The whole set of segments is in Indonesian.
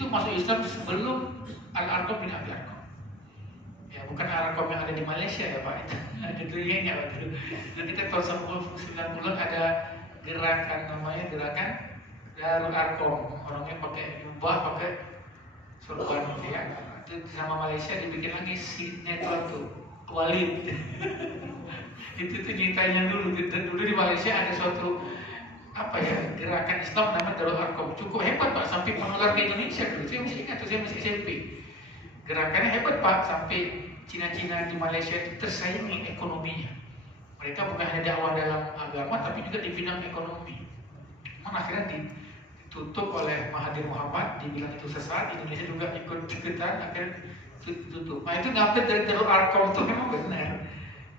itu masuk Islam sebelum Al-Arqam bin Abi Arqam. Ya, bukan Al-Arqam yang ada di Malaysia ya Pak. Ada dulunya Pak. Dan kita tahun 90 ada gerakan namanya gerakan Darul Arqam. Orangnya pakai jubah, pakai sorban gitu ya. Itu sama Malaysia dibikin lagi sinetron tuh Walid. Itu tuh ceritanya dulu di Malaysia ada suatu gerakan Islam namanya Darul Arqam. Cukup hebat Pak, sampai menular ke Indonesia dulu. Saya masih ingat, saya masih SMP. Gerakannya hebat Pak, sampai Cina-Cina di Malaysia itu tersaingi ekonominya. Mereka bukan hanya dakwah dalam agama, tapi juga di bidang ekonomi. Memang akhirnya ditutup oleh Mahathir Muhammad, dibilang itu sesat. Indonesia juga ikut-ikutan, akhirnya ditutup. Nah itu ngambil dari Darul Arqam itu memang benar.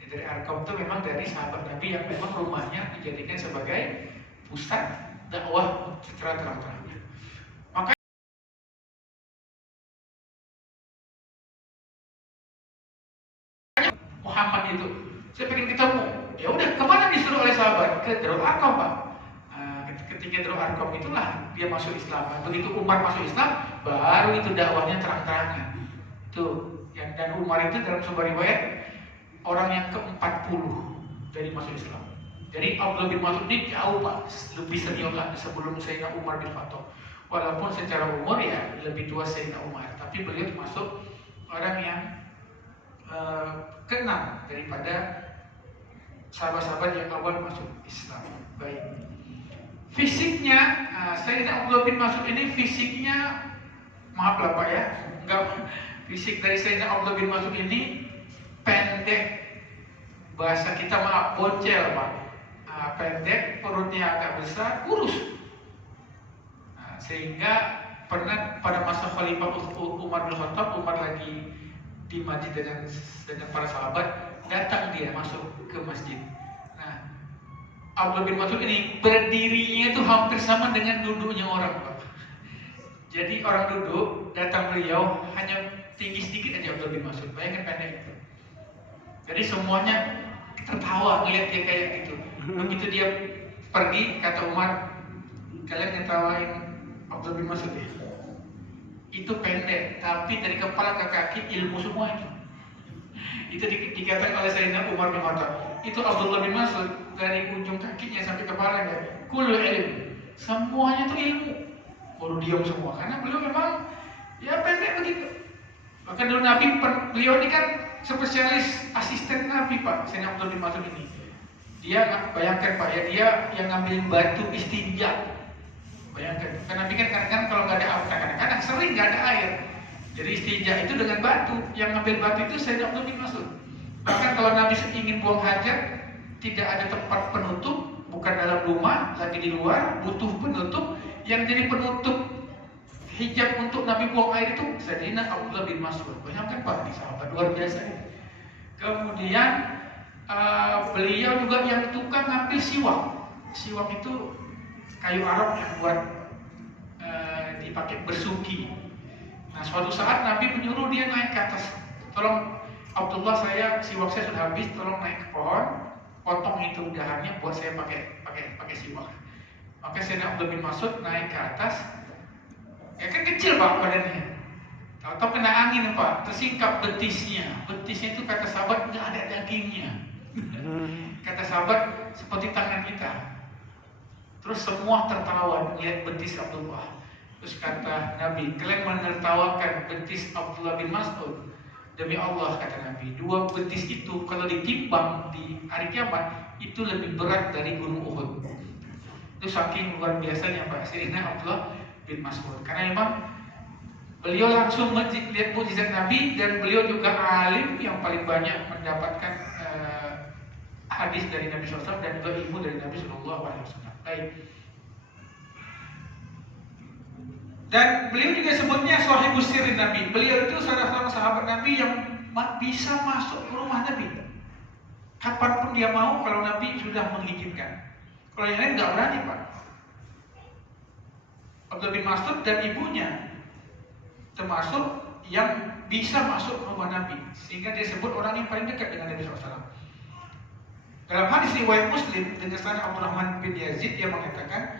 Dari Arqam itu memang dari sahabat Nabi yang memang rumahnya dijadikan sebagai pusat dakwah secara terang-terangnya. Maka Muhammad itu, saya pengen ketemu. Ya udah, kemana disuruh oleh sahabat? Ke Darul Arqam Pak. Ketika Darul Arqam itulah dia masuk Islam. Begitu Umar masuk Islam, baru itu dakwahnya terang-terangan. Tuh, dan Umar itu dalam sebuah riwayat orang yang ke-40 dari masuk Islam. Jadi Abdullah bin Mas'ud ini jauh Pak, lebih senior lah sebelum Sayyidina Umar bin Khattab. Walaupun secara umur ya lebih tua Sayyidina Umar, tapi beliau termasuk orang yang ke-6 daripada sahabat-sahabat yang awal masuk Islam. Baik. Fisiknya, Sayyidina Abdullah bin Mas'ud ini fisiknya, maaf lah Pak ya, fisik dari Sayyidina Abdullah bin Mas'ud ini pendek, bahasa kita maaf, bocel Pak. Pendek, perutnya agak besar, kurus. Sehingga pernah pada masa Khalifah Umar bin Khattab, Umar lagi di masjid dengan para sahabat, datang dia masuk ke masjid. Nah, Abdullah bin Mas'ud ini berdirinya itu hampir sama dengan duduknya orang Pak. Jadi orang duduk, datang beliau hanya tinggi sedikit aja Abdullah bin Mas'ud, bayangkan pendek itu. Jadi semuanya tertawa ngeliat dia kayak gitu. Begitu dia pergi, kata Umar, kalian ngetawain Abdullah bin Mas'ud ya? Itu pendek, tapi dari kepala ke kaki ilmu semua itu. Itu dikatakan oleh Sayyidina Umar bin Khattab. Itu Abdullah bin Mas'ud dari ujung kakinya sampai kepalanya, kullu ilmu, semuanya itu ilmu. Baru diam semua, karena beliau memang ya pendek begitu. Bahkan dulu beliau ini kan spesialis asisten Nabi Pak, Sayyidina Abdullah bin Mas'ud ini. Dia bayangkan Pak ya, dia yang ngambil batu istinja. Bayangkan, karena Nabi kan kadang-kadang kalau nggak ada air, kadang-kadang sering nggak ada air. Jadi istinja itu dengan batu, yang ngambil batu itu Sayyidina Abdullah bin Mas'ud. Bahkan kalau Nabi ingin buang hajat, tidak ada tempat penutup, bukan dalam rumah, lagi di luar, butuh penutup. Yang jadi penutup hijab untuk Nabi buang air itu Sayyidina Abdullah bin Mas'ud. Bayangkan Pak, ini sahabat luar biasa ya. Kemudian beliau juga yang tukang ngambil siwak. Siwak itu kayu Arab yang buat dipakai bersuki. Nah suatu saat Nabi menyuruh dia naik ke atas. Tolong Abdullah, siwak saya sudah habis, tolong naik ke pohon, potong itu dahannya buat saya pakai siwak. Maka Sayyidina Abdullah bin Mas'ud naik ke atas. Ya kan kecil Pak badannya. Tahu-tahu kena angin Pak, tersingkap betisnya. Betisnya itu kata sahabat nggak ada dagingnya. Kata sahabat seperti tangan kita. Terus semua tertawa melihat betis Abdullah. Terus kata Nabi, kalian menertawakan betis Abdullah bin Mas'ud. Demi Allah kata Nabi, 2 betis itu kalau ditimbang di hari kiamat itu lebih berat dari gunung Uhud. Itu saking luar biasanya Pak Sayyidina Abdullah bin Mas'ud. Karena memang beliau langsung melihat mukjizat Nabi, dan beliau juga alim yang paling banyak mendapatkan hadis dari Nabi SAW dan juga ilmu dari Nabi SAW. Baik. Dan beliau juga sebutnya sahibus sirrin Nabi. Beliau itu salah seorang sahabat Nabi yang bisa masuk ke rumah Nabi kapanpun dia mau kalau Nabi sudah mengizinkan. Kalau yang lain nggak berani Pak. Abdullah bin Mas'ud dan ibunya termasuk yang bisa masuk ke rumah Nabi, sehingga dia sebut orang yang paling dekat dengan Nabi SAW. Dalam hadis riwayat Muslim dengan sanad Abdurrahman bin Yazid, dia mengatakan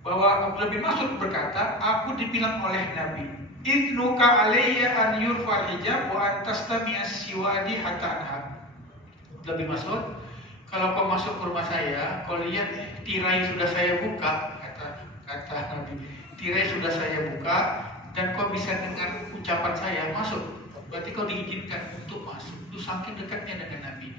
bahwa Abdullah bin Mas'ud berkata, aku dibilang oleh Nabi, idnuka alayya an yurfal hijab wa an tastami'a siwadi hatta anhar. Abdullah bin Mas'ud, kalau kau masuk ke rumah saya, kau lihat tirai sudah saya buka, kata Nabi, tirai sudah saya buka dan kau bisa dengar ucapan saya, masuk. Berarti kau diizinkan untuk masuk. Itu saking dekatnya dengan Nabi.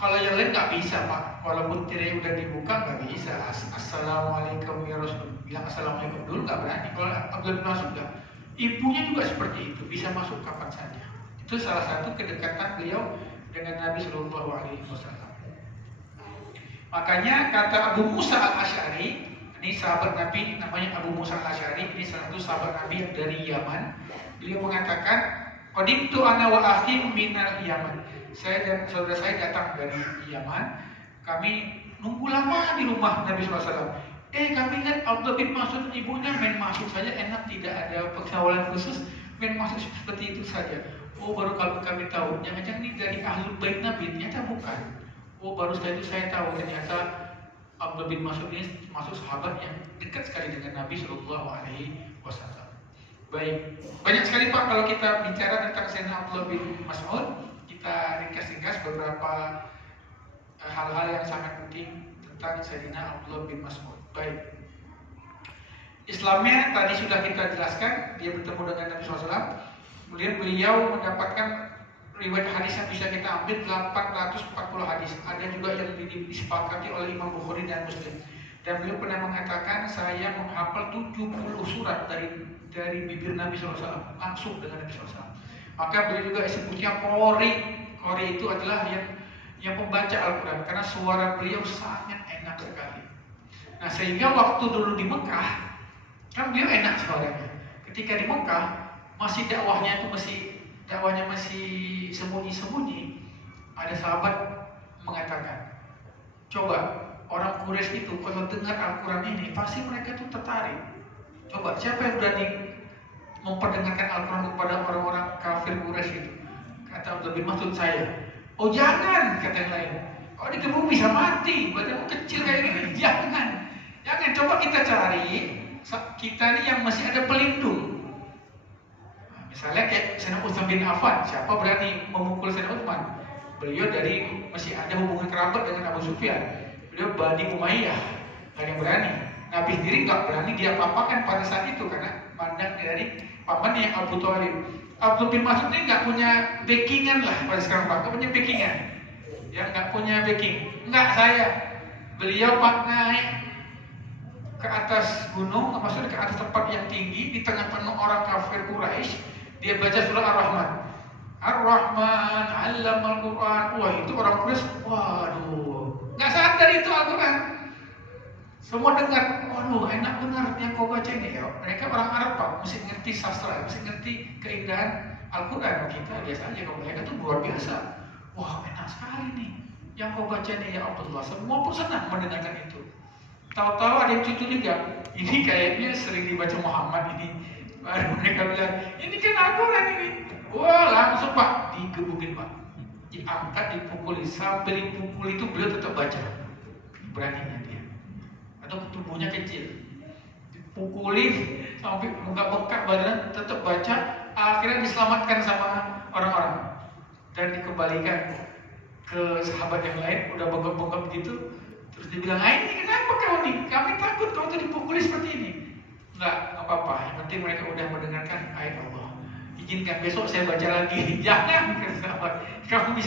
Kalau yang lain nggak bisa Pak, walaupun tirai udah dibuka nggak bisa. Assalamualaikum ya Rasul, bilang assalamualaikum dulu nggak berani. Kalau Abdullah bin Mas'ud nggak. Ibunya juga seperti itu, bisa masuk kapan saja. Itu salah satu kedekatan beliau dengan Nabi Shallallahu Alaihi Wasallam. Makanya kata Abu Musa al-Asy'ari, ini sahabat Nabi namanya Abu Musa al-Asy'ari, ini salah satu sahabat Nabi yang dari Yaman. Beliau mengatakan, qadimtu ana wa akhi minal Yaman. Saya dan saudara saya datang dari Yaman. Kami nunggu lama di rumah Nabi SAW. Kami lihat Abdullah bin Mas'ud ibunya main masuk saja, enak, tidak ada pengawalan khusus, main masuk seperti itu saja. Oh, baru kami tahu, jangan-jangan ini dari Ahlul Bait Nabi, ternyata bukan. Oh, baru setelah itu saya tahu ternyata Abdullah bin Mas'ud ini masuk sahabat yang dekat sekali dengan Nabi Shallallahu Alaihi Wasallam. Baik, banyak sekali Pak kalau kita bicara tentang Sayyidina Abdullah bin Mas'ud. Kita ringkas-ringkas beberapa hal-hal yang sangat penting tentang Sayyidina Abdullah bin Mas'ud. Baik, Islamnya tadi sudah kita jelaskan, dia bertemu dengan Nabi SAW. Kemudian beliau mendapatkan riwayat hadis yang bisa kita ambil 840 hadis. Ada juga yang disepakati oleh Imam Bukhari dan Muslim. Dan beliau pernah mengatakan, saya menghafal 70 surat dari bibir Nabi SAW, langsung dengan Nabi SAW. Maka beliau juga sebutnya qori. Qori itu adalah yang pembaca Al-Quran, karena suara beliau sangat enak sekali. Nah, sehingga waktu dulu di Mekah, kan beliau enak suaranya. Ketika di Mekah, dakwahnya masih sembunyi-sembunyi. Ada sahabat mengatakan, coba orang Quraisy itu kalau dengar Al-Quran ini, pasti mereka tuh tertarik. Coba siapa yang berani memperdengarkan Al-Quran kepada orang-orang kafir Quraisy itu? Kata Abdullah bin Mas'ud, saya. Oh jangan, kata yang lain. Oh di kebun bisa mati, badanmu kecil kayak gini. Jangan, coba kita cari kita ini yang masih ada pelindung. Nah, misalnya kayak Sayyidina Utsman bin Affan, siapa berani memukul Sayyidina Utsman? Beliau dari masih ada hubungan kerabat dengan Abu Sufyan. Beliau Bani Umayyah, nggak ada yang berani. Nabi sendiri nggak berani dia apa-apakan pada saat itu karena pandang dari pamannya Abu Thalib. Abdullah bin Mas'ud ini nggak punya backingan lah pada sekarang Pak, nggak punya backingan, ya nggak punya backing. Nggak saya, beliau Pak naik ke atas gunung, maksudnya ke atas tempat yang tinggi di tengah-tengah orang kafir Quraisy, dia baca surah Ar-Rahman. Ar-Rahman, 'allamal Qur'an. Wah itu orang Quraisy, waduh, nggak sadar itu Al-Quran. Semua dengar, waduh enak benar yang kau baca ini ya. Mereka orang Arab Pak, mesti ngerti sastra, mesti ngerti keindahan Al-Quran. Kita biasa aja, kalau mereka tuh luar biasa. Wah enak sekali nih yang kau baca nih ya Abdullah. Semua pun senang mendengarkan itu. Tahu-tahu ada yang curiga, ini kayaknya sering dibaca Muhammad ini. Baru mereka bilang, ini kan Al-Quran ini. Wah langsung Pak, digebukin Pak, diangkat, dipukuli. Sambil dipukul itu beliau tetap baca, beraninya dia. Atau tubuhnya kecil, dipukulin sampai bengkak-bengkak badan, tetap baca. Akhirnya diselamatkan sama orang-orang dan dikembalikan ke sahabat yang lain. Udah bengkak-bengkak begitu, terus dibilang, ini kenapa kau nih? Kami takut kau tuh dipukuli seperti ini. Enggak apa-apa, yang penting mereka udah mendengarkan ayat Allah. Izinkan besok saya baca lagi. Jangan, kata sahabat, kamu bisa